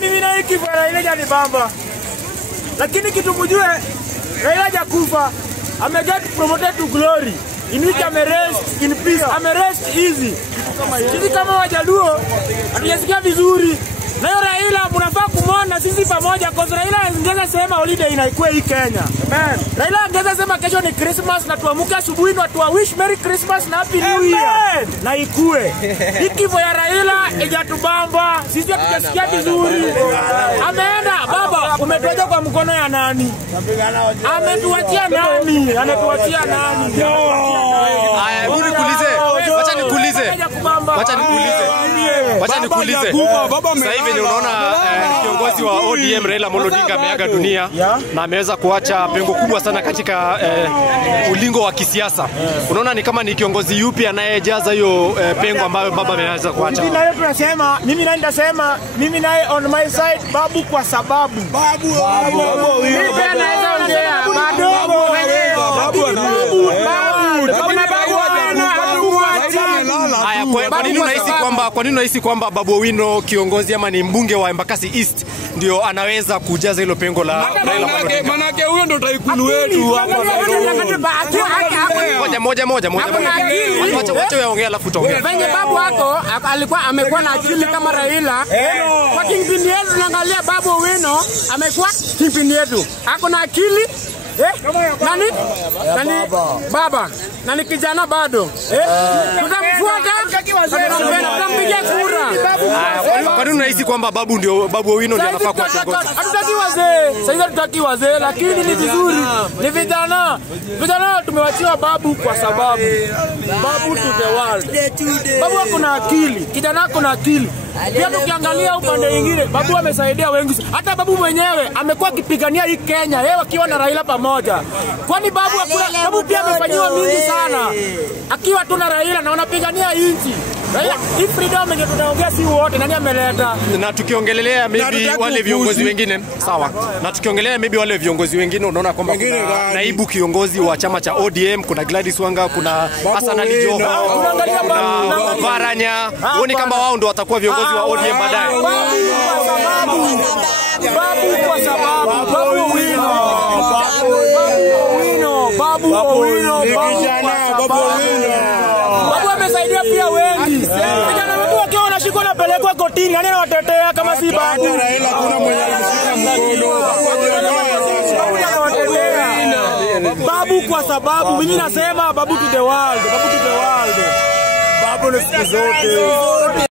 Mimi na hiki bwana ile jani bamba. Lakini kitu mjue Raila hajakufa. Ameget promoted to glory. In which amerest in peace. Amerest easy. Sisi kama Wajaluo hatujasikia vizuri. Na Raila mnafaa kumwona sisi pamoja kwa Raila angeza sema holiday inaikuwa hii Kenya. Amen. Raila angeza sema kesho ni Christmas na tuamuke asubuhi na tuwawish Merry Christmas na Happy New Year. Na ikue. Hiki ya Raila ijatubamba. Sisi hatujasikia vizuri. Ameenda baba umetoja kwa mkono ya nani? Ametuachia nani? Ametuachia nani? Haya, hebu nikuulize. Wacha nikuulize. Sasa hivi ni unaona kiongozi wa ODM Raila Amolo Odinga ameaga dunia na ameweza kuacha pengo kubwa sana katika ulingo wa kisiasa. Unaona ni kama ni kiongozi yupi anayejaza hiyo pengo ambayo baba ameweza kuacha? Mimi naye on my side babu kwa sababu. Babu. Mimi anaweza ongea. Kwa nini unahisi kwamba Babu Owino kiongozi ama ni mbunge wa Embakasi East ndio anaweza kujaza hilo pengo la Raila Amolo Odinga? Manake huyo ndio taikulu wetu hapa. Moja. Wacha yaongea alafu tuongee. Venye babu wako alikuwa amekuwa na akili kama Raila. Kwa kipindi yetu tunaangalia Babu Owino amekuwa kipindi yetu. Ako na akili. Nani? Baba. Nani kijana bado. Tutamfuata. Tutampigia kura. Kwa nini unahisi kwamba Babu Owino ndio anafaa kuwa kiongozi? Hatutaki wazee. Sasa tutaki wazee lakini ni vizuri. Ni vijana. Vijana tumewachiwa babu kwa sababu babu to the world. Babu ako na akili. Kijana ako na akili. Pia tukiangalia upande mwingine babu amesaidia wengi. Hata babu mwenyewe amekuwa akipigania hii Kenya yeye akiwa na Raila pamoja. Kwani babu pia amefanyiwa mingi sana. Akiwa tu na Raila na wanapigania nchi. Raila hii freedom yenye tunaongea si wote nani ameleta? Na tukiongelelea maybe wale viongozi wengine sawa. Na tukiongelea maybe wale viongozi wengine unaona kwamba kuna naibu kiongozi wa chama cha ODM, kuna Gladys Wanga, kuna Hassan Ali Joho, kuna Baranya. Uone kama wao ndio watakuwa viongozi wa ODM baadaye. Babu Owino. Babu amesaidia pia wengi. Vijana wetu wakiwa wanashikwa na pelekwa kotini, nani anawatetea kama si babu? Raila kuna mwenye anamshika mkono. Babu kwa sababu mimi nasema babu to the world. Babu ni siku zote.